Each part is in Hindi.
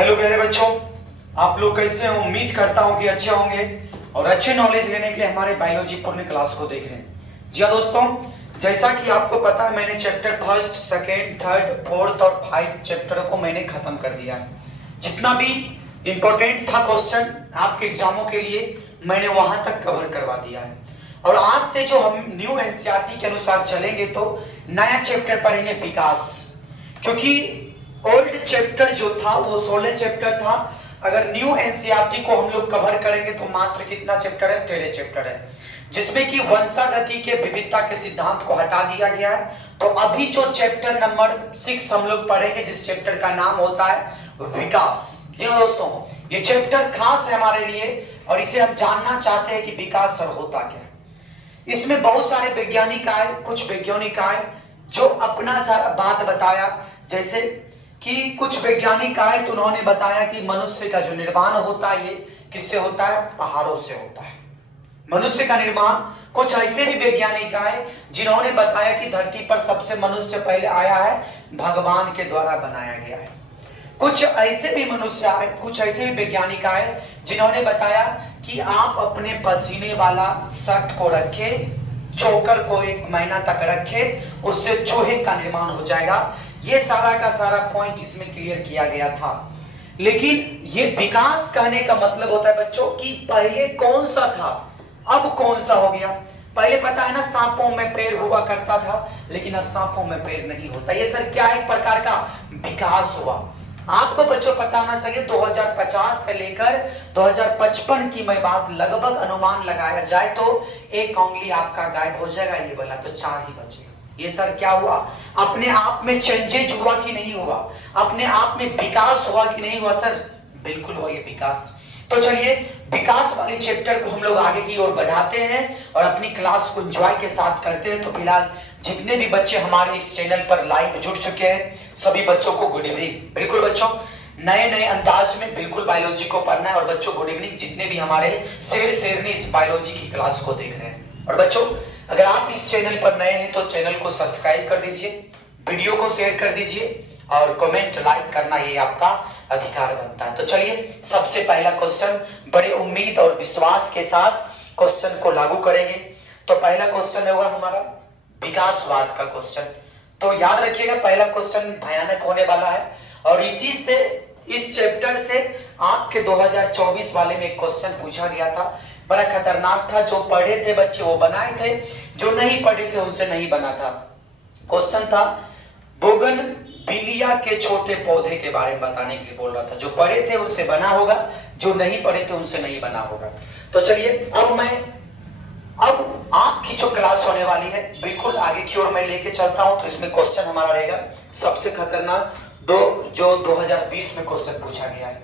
हेलो प्यारे बच्चों, आप लोग कैसे हैं? उम्मीद करता हूं कि अच्छे होंगे और अच्छे नॉलेज लेने के लिए हमारे बायोलॉजी पूर्ण क्लास को देख रहे हैं। जी हाँ दोस्तों, जैसा कि आपको पता है मैंने chapter first, second, third, fourth और 5 चैप्टरों को मैंने खत्म कर दिया है। जितना भी इंपॉर्टेंट था क्वेश्चन आपके एग्जामों के लिए मैंने वहां तक कवर करवा दिया है। और आज से जो हम न्यू एनसीईआरटी के अनुसार चलेंगे तो नया चैप्टर पढ़ेंगे विकास, क्योंकि ओल्ड चैप्टर जो था वो 16 चैप्टर था। अगर न्यू एनसीईआरटी को हम लोग कवर करेंगे तो मात्र कितना चैप्टर है? 13 चैप्टर है, जिसमें कि वंशागति के विविधता के सिद्धांत को हटा दिया गया है। तो अभी जो चैप्टर नंबर 6 हम लोग पढ़ेंगे, जिस चैप्टर का नाम होता है विकास। जी हाँ दोस्तों, ये चैप्टर खास है हमारे लिए और इसे हम जानना चाहते हैं कि विकास सर होता क्या है। इसमें बहुत सारे वैज्ञानिक आए, कुछ वैज्ञानिक आए जो अपना सारा बात बताया। जैसे कि कुछ वैज्ञानिक आए तो उन्होंने बताया कि मनुष्य का जो निर्माण होता है ये किससे होता है? पहाड़ों से होता है मनुष्य का निर्माण। कुछ ऐसे भी वैज्ञानिक आए जिन्होंने बताया कि धरती पर सबसे मनुष्य पहले आया है, भगवान के द्वारा बनाया गया है। कुछ ऐसे भी मनुष्य आए, कुछ ऐसे भी वैज्ञानिक आए जिन्होंने बताया कि आप अपने पसीने वाला शर्ट को रखे, चोकर को 1 महीना तक रखे, उससे चूहे का निर्माण हो जाएगा। ये सारा का सारा पॉइंट इसमें क्लियर किया गया था। लेकिन ये विकास कहने का मतलब होता है बच्चों कि पहले कौन सा था, अब कौन सा हो गया। पहले पता है ना, सांपों में पैर हुआ करता था, लेकिन अब सांपों में पैर नहीं होता। ये सर क्या एक प्रकार का विकास हुआ। आपको बच्चों पता होना चाहिए 2050 से लेकर 2055 की मैं बात लगभग अनुमान लगाया जाए तो 1 उंगली आपका गायब हो जाएगा, ये बोला तो 4 ही बचेगा। ये सर क्या हुआ? अपने आप में चेंजेज हुआ कि नहीं हुआ? अपने आप में विकास हुआ कि नहीं हुआ? सर बिल्कुल हुआ ये विकास। तो चलिए विकास वाले चैप्टर को हम लोग आगे की ओर बढ़ाते हैं और अपनी क्लास को एंजॉय के साथ करते हैं। तो फिलहाल जितने भी बच्चे हमारे इस चैनल पर लाइव जुड़ चुके हैं सभी बच्चों को गुड इवनिंग। बिल्कुल बच्चों, नए नए अंदाज में बिल्कुल बायोलॉजी को पढ़ना है। और बच्चों गुड इवनिंग जितने भी हमारे शेर शेरनी इस बायोलॉजी की क्लास को देख रहे हैं। और बच्चों अगर आप इस चैनल पर नए हैं तो चैनल को सब्सक्राइब कर दीजिए, वीडियो को शेयर कर दीजिए और कमेंट लाइक करना ये आपका अधिकार बनता है। तो चलिए सबसे पहला क्वेश्चन बड़े उम्मीद और विश्वास के साथ क्वेश्चन को लागू करेंगे। तो पहला क्वेश्चन होगा हमारा विकासवाद का क्वेश्चन। तो याद रखिएगा पहला क्वेश्चन भयानक होने वाला है और इसी से इस चैप्टर से आपके 2024 वाले में एक क्वेश्चन पूछा गया था, बड़ा खतरनाक था। जो पढ़े थे बच्चे वो बनाए थे, जो नहीं पढ़े थे उनसे नहीं बना था। क्वेश्चन था बोगनविलिया के छोटे पौधे के बारे में बताने के लिए बोल रहा था। जो पढ़े थे उनसे बना होगा, जो नहीं पढ़े थे उनसे नहीं बना होगा। तो चलिए अब आपकी जो क्लास होने वाली है बिल्कुल आगे की ओर मैं लेके चलता हूं। तो इसमें क्वेश्चन हमारा रहेगा सबसे खतरनाक जो 2020 में क्वेश्चन पूछा गया है।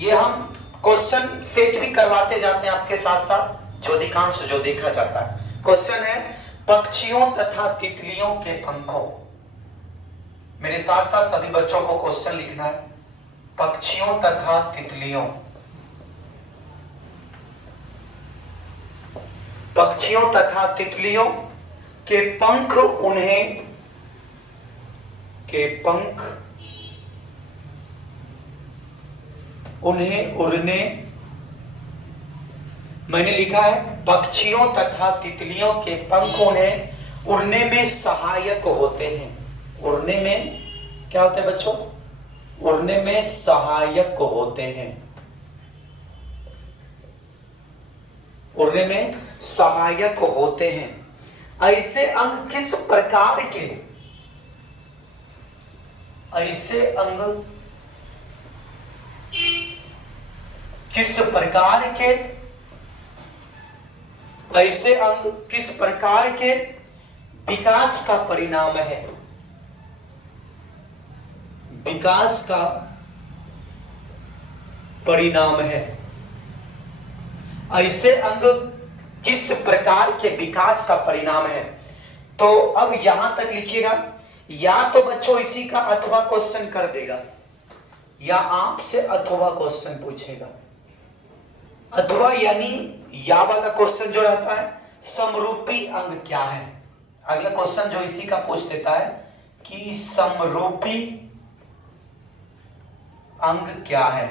ये हम क्वेश्चन सेट भी करवाते जाते हैं आपके साथ साथ, जो अधिकांश जो देखा जाता है। क्वेश्चन है पक्षियों तथा तितलियों के पंखों। मेरे साथ साथ सभी बच्चों को क्वेश्चन लिखना है। पक्षियों तथा तितलियों, पक्षियों तथा तितलियों के पंख उन्हें उड़ने, मैंने लिखा है पक्षियों तथा तितलियों के पंख उन्हें उड़ने में सहायक होते हैं। उड़ने में क्या होते हैं बच्चों? उड़ने में सहायक होते हैं। उड़ने में सहायक होते हैं। ऐसे अंग किस प्रकार के, ऐसे अंग किस प्रकार के, ऐसे अंग किस प्रकार के विकास का परिणाम है? विकास का परिणाम है। ऐसे अंग किस प्रकार के विकास का परिणाम है? तो अब यहां तक लिखिएगा। या तो बच्चों इसी का अथवा क्वेश्चन कर देगा या आपसे अथवा क्वेश्चन पूछेगा। अथवा यानी या वाला क्वेश्चन जो रहता है समरूपी अंग क्या है। अगला क्वेश्चन जो इसी का पूछ देता है कि समरूपी अंग क्या है?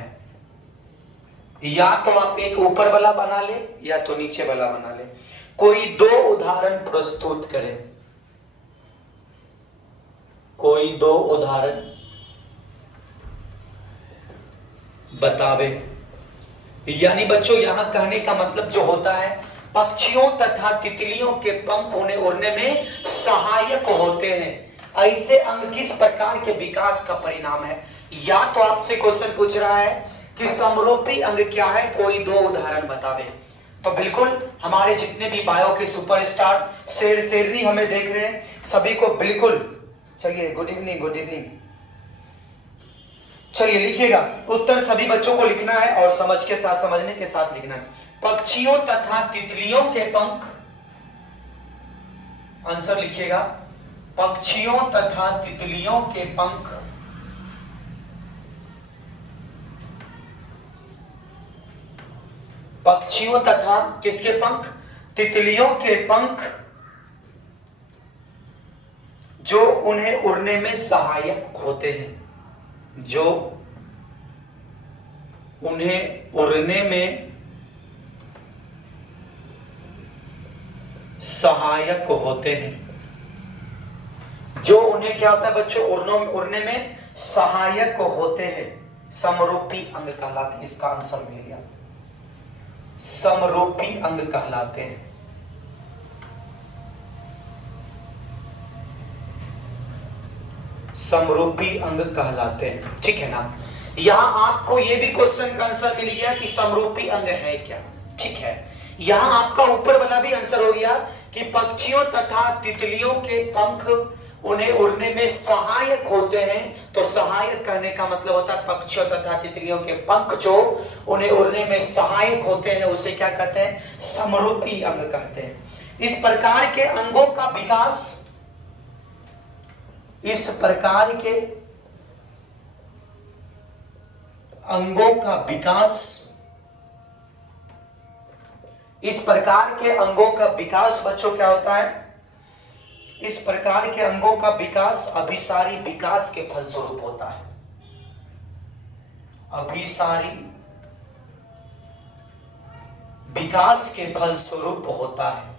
या तो आप एक ऊपर वाला बना ले या तो नीचे वाला बना ले। कोई दो उदाहरण प्रस्तुत करें, कोई दो उदाहरण बतावे। यानी बच्चों यहां कहने का मतलब जो होता है, पक्षियों तथा तितलियों के पंख उन्हें उड़ने में सहायक होते हैं। ऐसे अंग किस प्रकार के विकास का परिणाम है? या तो आपसे क्वेश्चन पूछ रहा है कि समरूपी अंग क्या है, कोई दो उदाहरण बतावे। तो बिल्कुल हमारे जितने भी बायो के सुपरस्टार शेर शेरनी हमें देख रहे हैं, सभी को बिल्कुल चलिए गुड इवनिंग, गुड इवनिंग। चलिए लिखिएगा, उत्तर सभी बच्चों को लिखना है और समझने के साथ लिखना है। पक्षियों तथा तितलियों के पंख, आंसर लिखिएगा, पक्षियों तथा तितलियों के पंख पक्षियों तथा किसके पंख? तितलियों के पंख जो उन्हें उड़ने में सहायक होते हैं, जो उन्हें उड़ने में सहायक होते हैं। जो उन्हें क्या होता है बच्चों? उड़ने में सहायक होते हैं, समरूपी अंग कहलाते हैं। इसका आंसर मिल गया, समरूपी अंग कहलाते हैं। समरूपी अंग कहलाते हैं, ठीक है ना। यहां आपको यह भी क्वेश्चन का आंसर मिल गया कि समरूपी अंग है क्या, ठीक है। यहां आपका ऊपर वाला भी आंसर हो गया कि पक्षियों तथा तितलियों के पंख उन्हें उड़ने में सहायक होते हैं। तो सहायक कहने का मतलब होता है पक्षियों तथा तितलियों के पंख जो उन्हें उड़ने में सहायक होते हैं, उसे क्या कहते हैं? समरूपी अंग कहते हैं। इस प्रकार के अंगों का विकास, इस प्रकार के अंगों का विकास, इस प्रकार के अंगों का विकास बच्चों क्या होता है? इस प्रकार के अंगों का विकास अभिसारी विकास के फलस्वरूप होता है। अभिसारी विकास के फलस्वरूप होता है।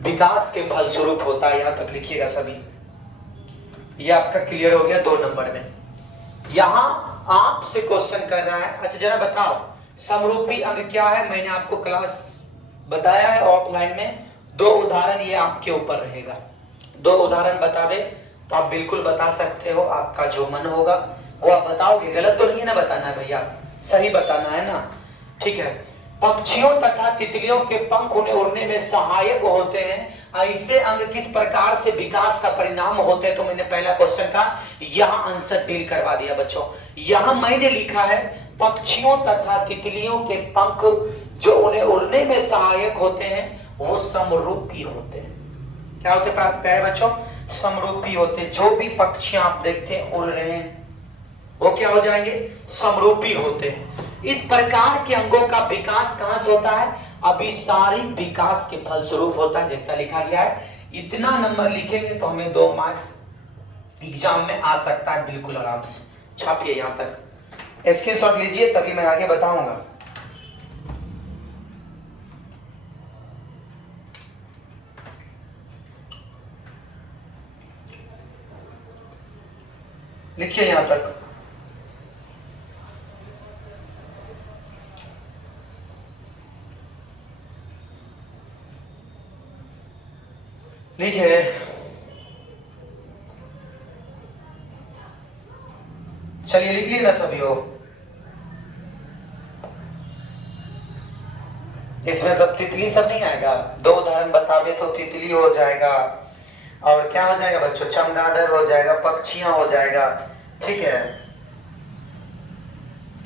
विकास के फलस्वरूप होता है। यहां तक लिखिएगा सभी, यह आपका क्लियर हो गया 2 नंबर में। यहां आपसे क्वेश्चन कर रहा है, अच्छा जरा बताओ समरूपी अंग क्या है? मैंने आपको क्लास बताया है ऑफलाइन में, 2 उदाहरण ये आपके ऊपर रहेगा। 2 उदाहरण बतावे तो आप बिल्कुल बता सकते हो, आपका जो मन होगा वो आप बताओगे। गलत तो नहीं ना बताना है भैया, सही बताना है ना, ठीक है। पक्षियों तथा तितलियों के पंख उन्हें उड़ने में सहायक होते हैं। ऐसे अंग किस प्रकार से विकास का परिणाम होते हैं? तो मैंने पहला क्वेश्चन का यहां आंसर डील करवा दिया बच्चों। यहां मैंने लिखा है पक्षियों तथा तितलियों के पंख जो उन्हें उड़ने में सहायक होते हैं वो समरूपी होते हैं। क्या होते हैं प्यारे बच्चों? समरूपी होते। जो भी पक्षियां आप देखते हैं उड़ रहे हैं वो क्या हो जाएंगे? समरूपी होते हैं। इस प्रकार के अंगों का विकास कहां से होता है? अभिसारी विकास के फलस्वरूप होता है, जैसा लिखा गया है। इतना नंबर लिखेंगे तो हमें 2 मार्क्स एग्जाम में आ सकता है, बिल्कुल आराम से। छापिए यहां तक, स्क्रीनशॉट लीजिए तभी मैं आगे बताऊंगा। लिखिए यहां तक। लिखिए, चलिए लिख लिए ना सभी हो? इसमें सब तितली सब नहीं आएगा। 2 उदाहरण बतावे तो तितली हो जाएगा, और क्या हो जाएगा बच्चों? चमगादड़ हो जाएगा, पक्षियां हो जाएगा, ठीक है।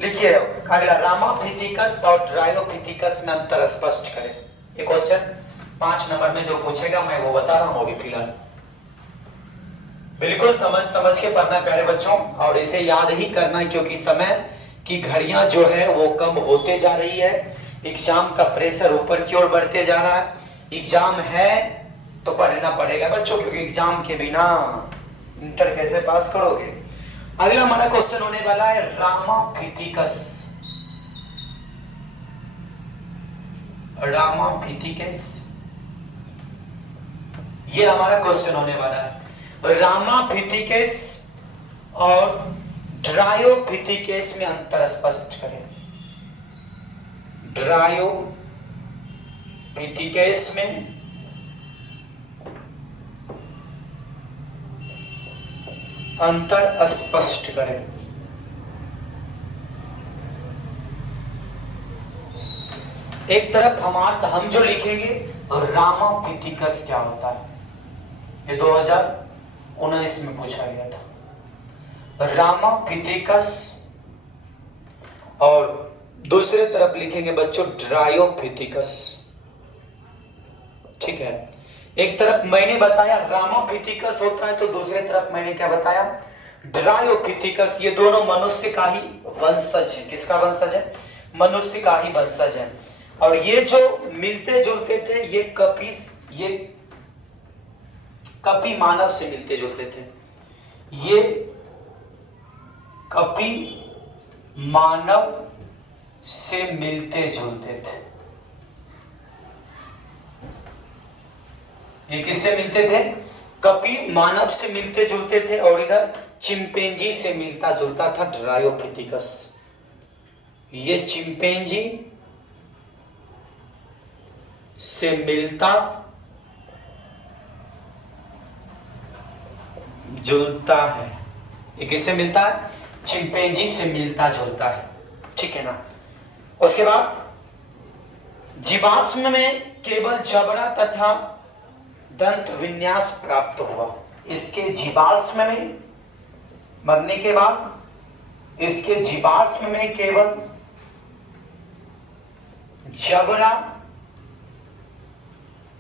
लिखिए अगला, रामाफिथिकस और ड्रायोफिथिकस में अंतर स्पष्ट करें। ये क्वेश्चन 5 नंबर में जो पूछेगा मैं वो बता रहा हूं अभी फिलहाल। बिल्कुल समझ के पढ़ना प्यारे बच्चों, और इसे याद ही करना क्योंकि समय की घड़ियां जो है वो कम होते जा रही है। एग्जाम का प्रेशर ऊपर की ओर बढ़ते जा रहा है। एग्जाम है तो पढ़ना पड़ेगा बच्चों, क्योंकि एग्जाम के बिना इंटर कैसे पास करोगे। अगला हमारा क्वेश्चन होने वाला है रामाफिथिकस। रामाफिथिकस, ये हमारा क्वेश्चन होने वाला है। रामाफिथिकस और ड्रायोफिथिकस में अंतर स्पष्ट करें। ड्रायोफिथिकस में अंतर स्पष्ट करें। एक तरफ हम जो लिखेंगे रामाफिथिकस क्या होता है, ये 2019 में पूछा गया था रामाफिथिकस, और दूसरे तरफ लिखेंगे बच्चों ड्रायोफिथिकस। ठीक है, एक तरफ मैंने बताया रामाफिथिकस होता है, तो दूसरे तरफ मैंने क्या बताया, ड्रायोफिथिकस। ये दोनों मनुष्य का ही वंशज है। किसका वंशज है? मनुष्य का ही वंशज है। और ये जो मिलते जुलते थे, ये कपि मानव से मिलते जुलते थे। ये कपि मानव से मिलते जुलते थे। ये किससे मिलते थे? कपि मानव से मिलते जुलते थे, और इधर चिंपैंजी से मिलता जुलता था ड्रायोफिथिकस। ये चिंपैंजी से मिलता जुलता है। ये किससे मिलता है? चिंपैंजी से मिलता जुलता है। ठीक है ना। उसके बाद जीवाश्म में केवल जबड़ा तथा दंत विन्यास प्राप्त हुआ। इसके जीवाश्म में, मरने के बाद इसके जीवाश्म में केवल जबड़ा,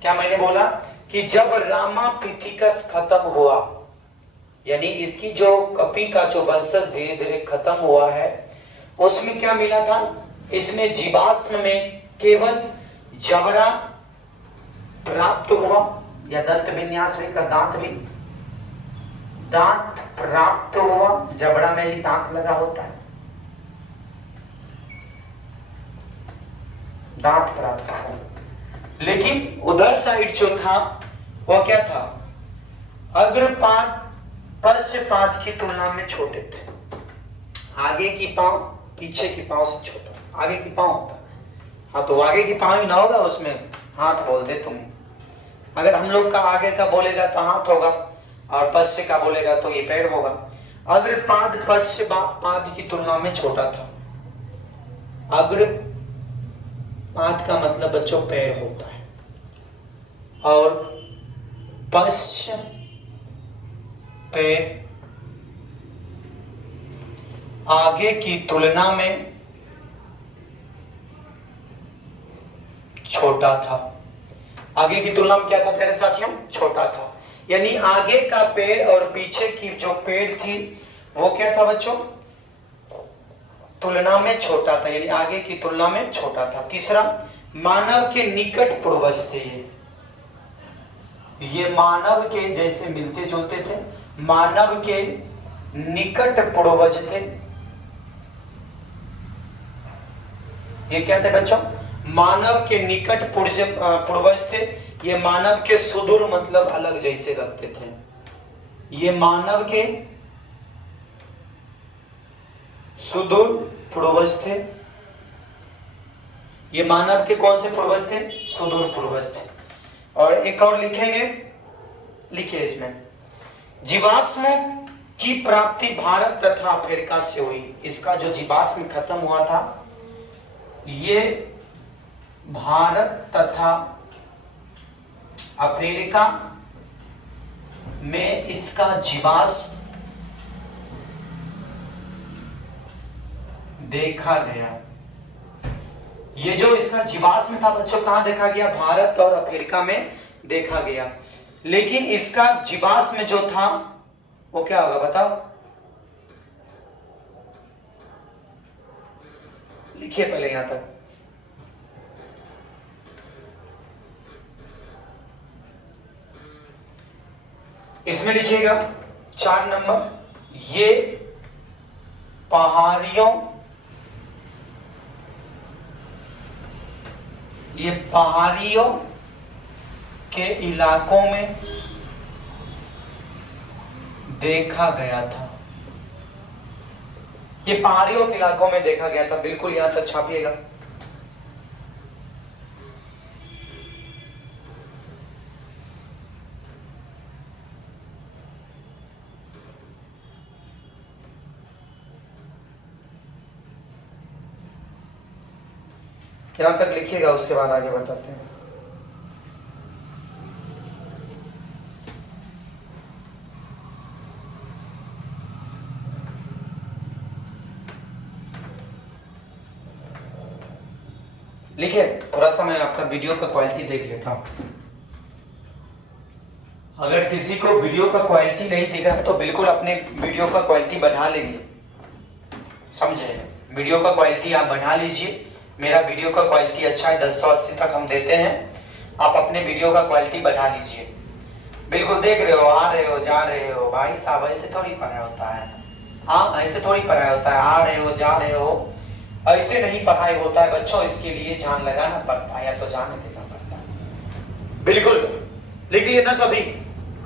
क्या मैंने बोला कि जब रामाफिथिकस खत्म हुआ, यानी इसकी जो कपि का जो वंशज धीरे धीरे खत्म हुआ है, उसमें क्या मिला था? इसमें जीवाश्म में केवल जबड़ा प्राप्त हुआ, या दंत विन्यास भी का दांत प्राप्त हुआ। जबड़ा में ही दांत लगा होता है, दांत प्राप्त हुआ। लेकिन उधर साइड जो था वो क्या था? अग्रपाद पश्चपाद की तुलना में छोटे थे। आगे की पांव पीछे की पांव से छोटा। आगे की पांव होता, हाँ, तो आगे की पांव ही ना होगा, उसमें हाथ बोल दे तुम। अगर हम लोग का आगे का बोलेगा तो हाथ होगा, और पश्च का बोलेगा तो ये पैर होगा। अग्रपाद पश्चपाद की तुलना में छोटा था। अग्रपाद का मतलब बच्चों पैर होता है, और पश्च पैर आगे की तुलना में छोटा था। आगे की तुलना में क्या था प्यारे साथियों? छोटा था। यानी आगे का पेड़ और पीछे की जो पेड़ थी वो क्या था बच्चों? तुलना में छोटा था, यानी आगे की तुलना में छोटा था। तीसरा, मानव के निकट पूर्वज थे। ये मानव के जैसे मिलते जुलते थे, मानव के निकट पूर्वज थे। ये क्या थे बच्चों? मानव के निकट पूर्वज थे। ये मानव के सुदूर मतलब अलग जैसे लगते थे। ये मानव के सुदूर पूर्वज थे। ये मानव के कौन से पूर्वज थे? सुदूर पूर्वज थे। और एक और लिखेंगे, लिखिए इसमें, जीवाश्म की प्राप्ति भारत तथा अफ्रीका से हुई। इसका जो जीवाश्म खत्म हुआ था, ये भारत तथा अफ्रीका में इसका जीवाश्म देखा गया। ये जो इसका जीवाश्म था बच्चों कहां देखा गया? भारत और अफ्रीका में देखा गया। लेकिन इसका जीवाश्म जो था वो क्या होगा बताओ? लिखिए पहले यहां तक। इसमें लिखिएगा 4 नंबर, ये पहाड़ियों के इलाकों में देखा गया था। ये पहाड़ियों के इलाकों में देखा गया था, बिल्कुल यहां तक छापिएगा। यहां तक लिखिएगा, उसके बाद आगे बताते हैं। लिखिए, थोड़ा सा मैं आपका वीडियो का क्वालिटी देख लेता हूं। अगर किसी को वीडियो का क्वालिटी नहीं दिख रहा है तो बिल्कुल अपने वीडियो का क्वालिटी बढ़ा लेंगे, समझे? वीडियो का क्वालिटी आप बढ़ा लीजिए। मेरा वीडियो का क्वालिटी अच्छा है, 1080 तक हम देते हैं। आप अपने वीडियो का क्वालिटी बढ़ा लीजिए। बिल्कुल देख रहे हो, आ रहे हो, जा रहे हो। भाई साहब ऐसे थोड़ी पढ़ाई होता है। हाँ, ऐसे थोड़ी पढ़ाई होता है। आ रहे हो, जा रहे हो, ऐसे नहीं पढ़ाई होता है बच्चों। इसके लिए जान लगाना पड़ता है, या तो जान देना पड़ता है। बिल्कुल लिख लिए ना सभी।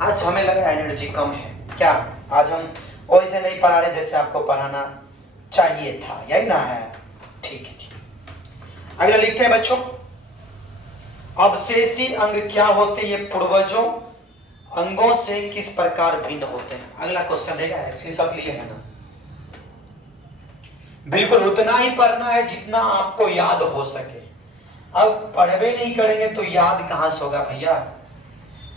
आज हमें लग रहा है एनर्जी कम है क्या? आज हम वैसे नहीं पढ़ा रहे जैसे आपको पढ़ाना चाहिए था, यही ना है? ठीक है, ठीक। अगला लिखते हैं बच्चों, अवशेषी अंग क्या होते हैं? ये पूर्वजों अंगों से किस प्रकार भिन्न होते हैं? अगला क्वेश्चन रहेगा, इसकी सब लिए है ना। बिल्कुल उतना ही पढ़ना है जितना आपको याद हो सके। अब पढ़वे नहीं करेंगे तो याद कहां से होगा भैया?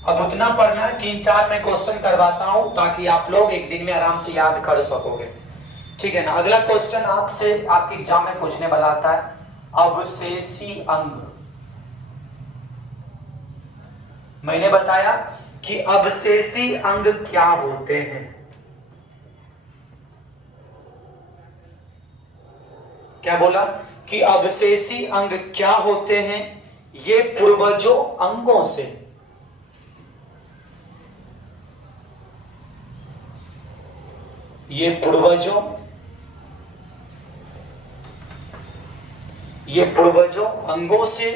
अब उतना पढ़ना है, 3-4 मैं क्वेश्चन करवाता हूं ताकि आप लोग एक दिन में आराम से याद कर सकोगे, ठीक है ना। अगला क्वेश्चन आपसे आपके एग्जाम में पूछने वाला आता है, अवशेषी अंग। मैंने बताया कि अवशेषी अंग क्या होते हैं। क्या बोला कि अवशेषी अंग क्या होते हैं? ये पूर्वजों अंगों से, ये पूर्वजों अंगों से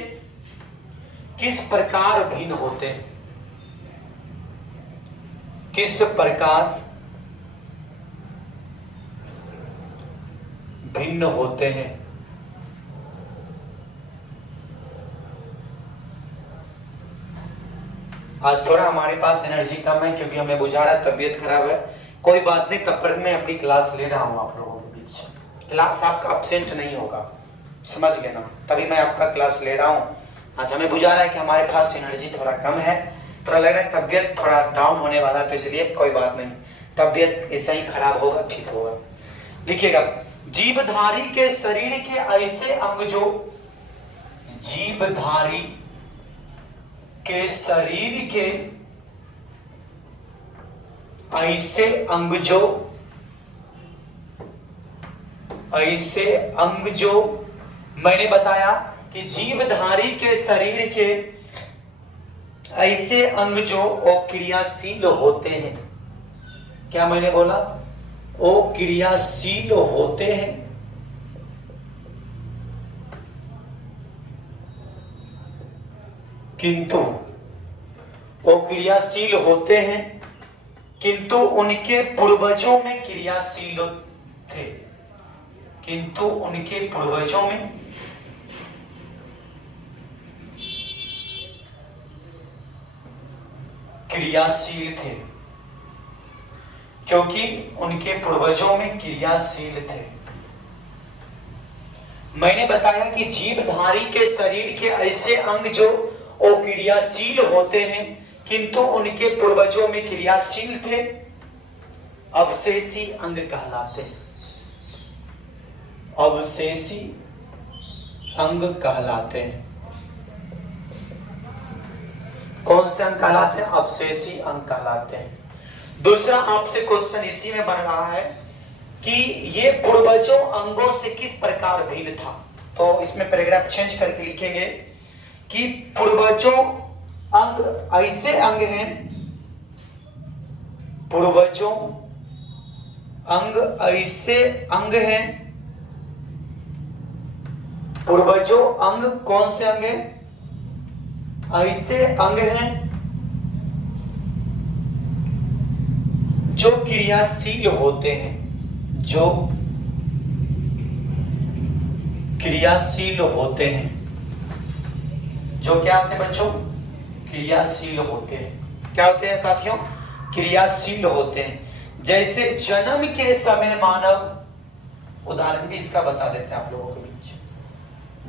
किस प्रकार भिन्न होते हैं? किस प्रकार भिन्न होते हैं? आज थोड़ा हमारे पास एनर्जी कम है क्योंकि हमें बुझा रहा है, तबीयत खराब है। कोई बात नहीं, तब तक मैं अपनी क्लास ले रहा हूं आप लोगों के बीच। क्लास आपका अपसेंट नहीं होगा, समझ गए ना? तभी मैं आपका क्लास ले रहा हूं। आज हमें बुझा रहा है कि हमारे पास एनर्जी थोड़ा कम है, थोड़ा लग रहा है तबीयत थोड़ा डाउन होने वाला है, तो इसलिए कोई बात नहीं, तबीयत ऐसा ही खराब होगा, ठीक होगा। लिखिएगा, जीवधारी के शरीर के ऐसे अंग जो, जीवधारी के शरीर के ऐसे अंग जो मैंने बताया कि जीवधारी के शरीर के ऐसे अंग जो क्रियाशील होते हैं। क्या मैंने बोला? वो क्रियाशील होते हैं, किंतु वो क्रियाशील होते हैं किंतु उनके पूर्वजों में क्रियाशील थे, किंतु उनके पूर्वजों में क्रियाशील थे, क्योंकि उनके पूर्वजों में क्रियाशील थे। मैंने बताया कि जीवधारी के शरीर के ऐसे अंग जो क्रियाशील होते हैं किंतु उनके पूर्वजों में क्रियाशील थे, अवशेषी अंग कहलाते हैं। अवशेषी अंग कहलाते हैं। कौन से अंग कहलाते हैं? अवशेषी अंग कहलाते हैं। दूसरा आपसे क्वेश्चन इसी में बन रहा है कि ये पूर्वजों अंगों से किस प्रकार भिन्न था। तो इसमें पैराग्राफ चेंज करके लिखेंगे कि पूर्वजों अंग ऐसे अंग हैं पूर्वजों अंग ऐसे अंग हैं, पूर्वजों अंग कौन से अंग हैं? ऐसे अंग हैं जो क्रियाशील होते हैं, जो क्रियाशील होते हैं, जो क्या होते हैं बच्चों? क्रियाशील होते हैं। क्या होते हैं साथियों? क्रियाशील होते हैं। जैसे जन्म के समय मानव, उदाहरण भी इसका बता देते हैं आप लोगों के बीच।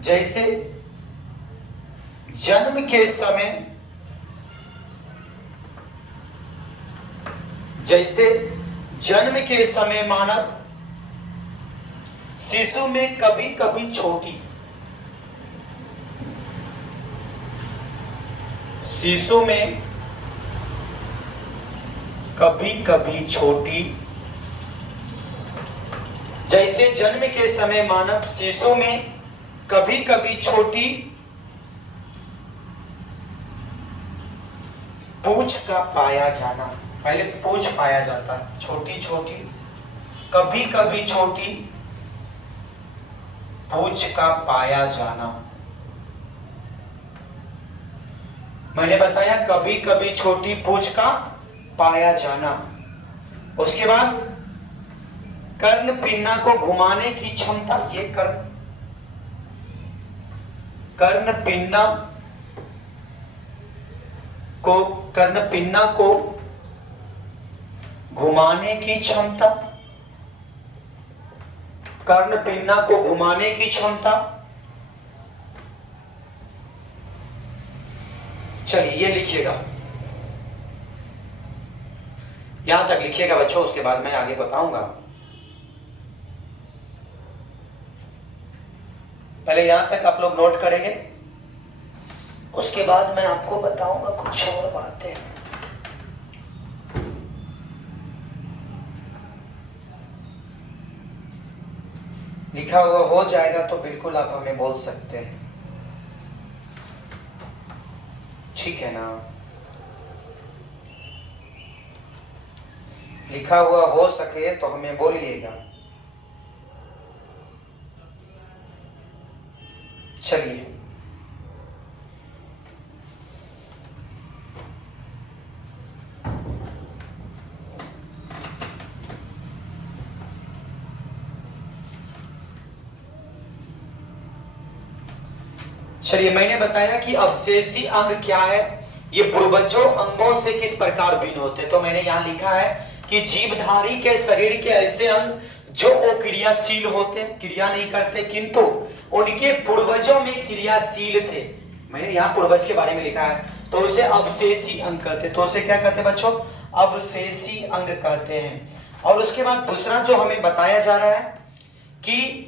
जैसे जन्म के समय, जैसे जन्म के समय मानव शिशु में कभी कभी छोटी, शिशु में कभी कभी छोटी, जैसे जन्म के समय मानव शिशु में कभी कभी छोटी पूंछ का पाया जाना। पहले पूंछ पाया जाता है, छोटी छोटी, कभी कभी छोटी पूंछ का पाया जाना। मैंने बताया कभी कभी छोटी पूंछ का पाया जाना। उसके बाद कर्ण पिन्ना को घुमाने की क्षमता, ये कर्ण पिन्ना को घुमाने की क्षमता, कर्ण पिन्ना को घुमाने की क्षमता। चलिए ये लिखिएगा, यहां तक लिखिएगा बच्चों, उसके बाद मैं आगे बताऊंगा। पहले यहां तक आप लोग नोट करेंगे, उसके बाद मैं आपको बताऊंगा कुछ और बातें। लिखा हुआ हो जाएगा तो बिल्कुल आप हमें बोल सकते हैं, ठीक है ना? लिखा हुआ हो सके तो हमें बोलिएगा। चलिए चलिए मैंने बताया कि अवशेषी अंग क्या है, ये पूर्वजों अंगों से किस प्रकार भिन्न होते हैं। तो मैंने यहां लिखा है कि जीवधारी के शरीर के ऐसे अंग जो अक्रियाशील होते, क्रिया नहीं करते, किंतु उनके पूर्वजों में क्रियाशील थे। मैंने यहाँ पूर्वज के बारे में लिखा है, तो उसे अवशेषी अंग कहते। तो उसे क्या कहते हैं बच्चों? अवशेषी अंग कहते हैं। और उसके बाद दूसरा जो हमें बताया जा रहा है कि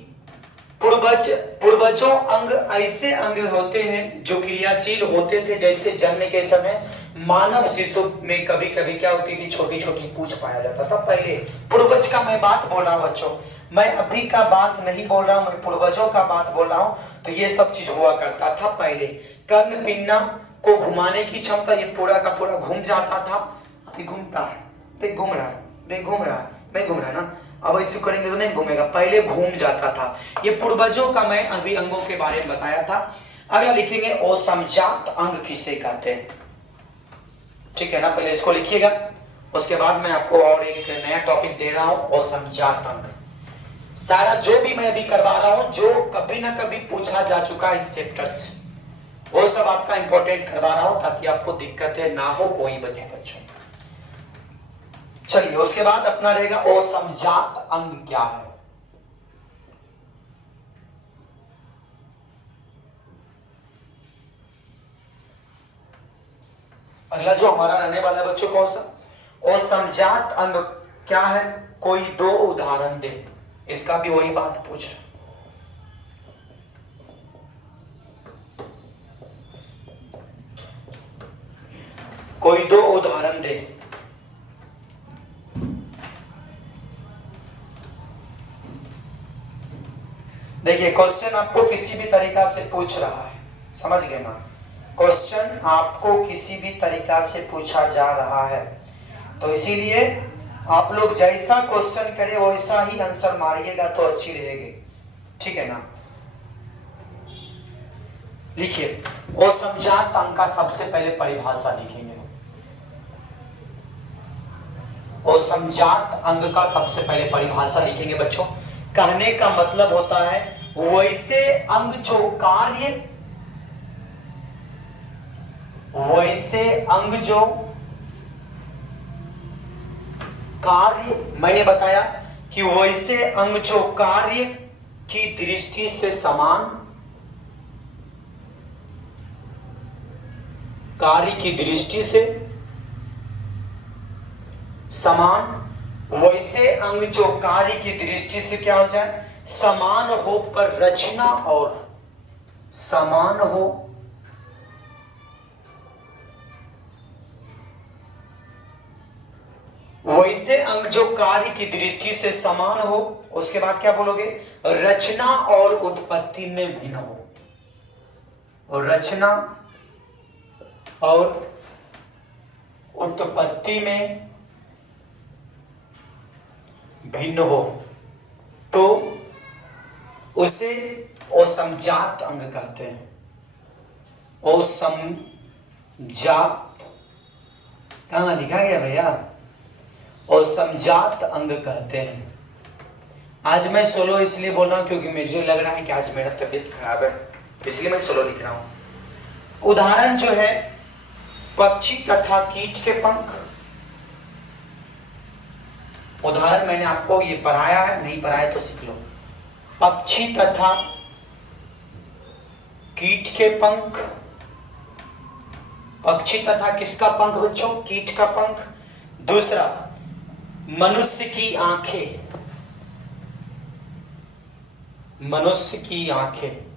पूर्वजों अंग ऐसे अंग होते हैं जो क्रियाशील होते थे। जैसे जन्म के समय मानव शिशु में कभी कभी क्या होती थी? छोटी छोटी पूंछ पाया जाता था। पहले पूर्वज का मैं बात बोल रहा हूं बच्चों, मैं अभी का बात नहीं बोल रहा हूं, मैं पूर्वजों का बात बोल रहा हूं। तो ये सब चीज हुआ करता था पहले। कर्ण पिन्ना को घुमाने की क्षमता, ये पूरा का पूरा घूम जाता था। अभी घूमता है, देख घूम रहा है, देख घूम रहा है, नहीं घूम रहा है ना? अब ऐसे करेंगे तो नहीं घूमेगा, पहले घूम जाता था। ये पूर्वजों का मैं अभी अंगों के बारे में बताया था। अगला लिखेंगे असंजात अंग किसे कहते हैं, ठीक है ना? पहले इसको लिखिएगा, उसके बाद मैं आपको और एक नया टॉपिक दे रहा हूं, असंजात अंग। सारा जो भी मैं अभी करवा रहा हूं, जो कभी ना कभी पूछा जा चुका है इस चैप्टर से, वो सब आपका इंपॉर्टेंट करवा रहा हूं ताकि आपको दिक्कतें ना हो कोई बने बच्चों। चलिए उसके बाद अपना रहेगा असंजात अंग क्या है। अगला जो हमारा रहने वाला है बच्चों कौन सा? असंजात अंग क्या है? कोई दो उदाहरण दे। इसका भी वही बात पूछ रहा, कोई दो उदाहरण दे। देखिए क्वेश्चन आपको किसी भी तरीका से पूछ रहा है, समझ गए ना? क्वेश्चन आपको किसी भी तरीका से पूछा जा रहा है तो इसीलिए आप लोग जैसा क्वेश्चन करे वैसा ही आंसर मारिएगा तो अच्छी रहेगी, ठीक है ना। लिखिए, असमजात अंक का सबसे पहले परिभाषा लिखेंगे। असमजात अंक का सबसे पहले परिभाषा लिखेंगे बच्चों। कहने का मतलब होता है वैसे अंक जो कार्य, वैसे अंग जो कार्य, मैंने बताया कि वैसे अंग जो कार्य की दृष्टि से समान, कार्य की दृष्टि से समान, वैसे अंग जो कार्य की दृष्टि से क्या हो जाए, समान हो पर रचना और समान हो, वैसे अंग जो कार्य की दृष्टि से समान हो, उसके बाद क्या बोलोगे, रचना और उत्पत्ति में भिन्न हो, और रचना और उत्पत्ति में भिन्न हो तो उसे असमजात अंग कहते हैं। असमजात, कहां लिखा गया भैया, असमजात अंग कहते हैं। आज मैं सोलो इसलिए बोल रहा हूं क्योंकि मुझे लग रहा है कि आज मेरा तबीयत खराब है, इसलिए मैं सोलो लिख रहा हूं। उदाहरण जो है, पक्षी तथा कीट के पंख। उदाहरण मैंने आपको ये पढ़ाया है, नहीं पढ़ाया तो सीख लो। पक्षी तथा कीट के पंख, पक्षी तथा किसका पंख बच्चों, कीट का पंख। दूसरा, मनुष्य की आंखें, मनुष्य की आंखें।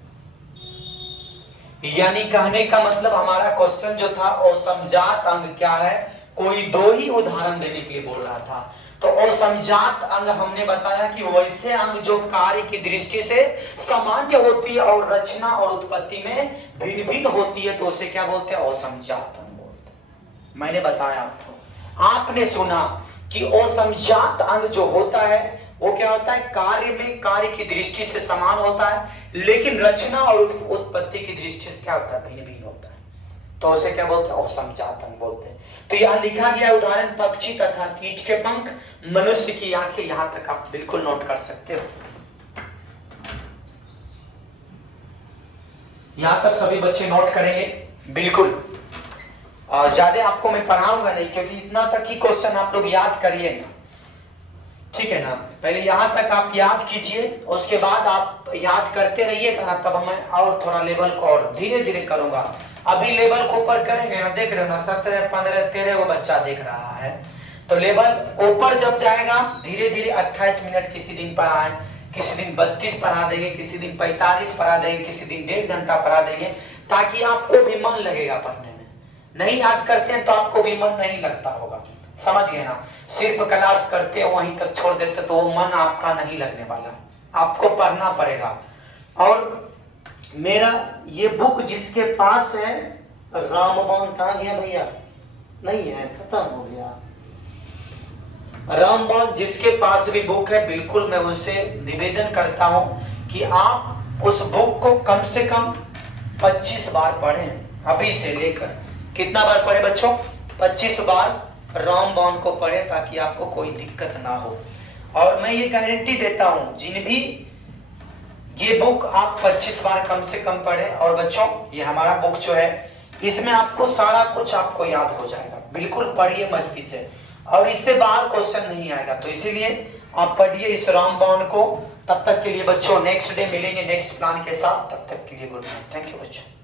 यानी कहने का मतलब हमारा क्वेश्चन जो था असमजात अंग क्या है, कोई दो ही उदाहरण देने के लिए बोल रहा था। तो असमजात अंग हमने बताया कि वैसे अंग जो कार्य की दृष्टि से सामान्य होती है और रचना और उत्पत्ति में भिन्न भिन्न होती है, तो उसे क्या बोलते हैं, असमजात अंग बोलते हैं। मैंने बताया आपको, आपने सुना कि असमजात अंग जो होता है वो क्या होता है, कार्य में कार्य की दृष्टि से समान होता है, लेकिन रचना और उत्पत्ति की दृष्टि से क्या होता है, भिन्न भिन्न होता है, तो उसे क्या बोलते हैं, असमजात अंग बोलते हैं। तो यहां लिखा गया उदाहरण, पक्षी तथा कीट के पंख, मनुष्य की आंखें। यहां तक आप बिल्कुल नोट कर सकते हो, यहां तक सभी बच्चे नोट करेंगे बिल्कुल। ज्यादा आपको मैं पढ़ाऊंगा नहीं, क्योंकि इतना तक ही क्वेश्चन आप लोग याद करिए ना, ठीक है ना। पहले यहां तक आप याद कीजिए, उसके बाद आप याद करते रहिएगा ना, तब मैं और थोड़ा लेवल को और धीरे धीरे करूंगा। अभी लेवल को ऊपर करेंगे ना, देख रहे हो ना, 17, 15, 13 को बच्चा देख रहा है, तो लेवल ऊपर जब जाएगा धीरे धीरे 28 मिनट किसी दिन पढ़ाएं, किसी दिन 32 पढ़ा देंगे, किसी दिन 45 पढ़ा देंगे, किसी दिन 1.5 घंटा पढ़ा देंगे, ताकि आपको भी मन लगेगा पढ़ने में। नहीं याद करते हैं तो आपको भी मन नहीं लगता होगा, समझ गए ना। सिर्फ क्लास करते हो वहीं तक छोड़ देते तो वो मन आपका नहीं लगने वाला, आपको पढ़ना पड़ेगा। और मेरा ये बुक जिसके पास है, रामबाण कहाँ गया भैया, नहीं है, खत्म हो गया। रामबाण जिसके पास भी बुक है, बिल्कुल मैं उनसे निवेदन करता हूं कि आप उस बुक को कम से कम 25 बार पढ़ें। अभी से लेकर कितना बार पढ़े बच्चों, 25 बार रामबाण को पढ़े, ताकि आपको कोई दिक्कत ना हो। और मैं ये गारंटी देता हूं, जिन भी ये बुक आप 25 बार कम से कम पढ़े, और बच्चों ये हमारा बुक जो है इसमें आपको सारा कुछ आपको याद हो जाएगा। बिल्कुल पढ़िए मस्ती से, और इससे बाहर क्वेश्चन नहीं आएगा, तो इसीलिए आप पढ़िए इस रामबाण को। तब तक के लिए बच्चों नेक्स्ट डे मिलेंगे नेक्स्ट प्लान के साथ, तब तक के लिए गुड नाइट, थैंक यू बच्चों।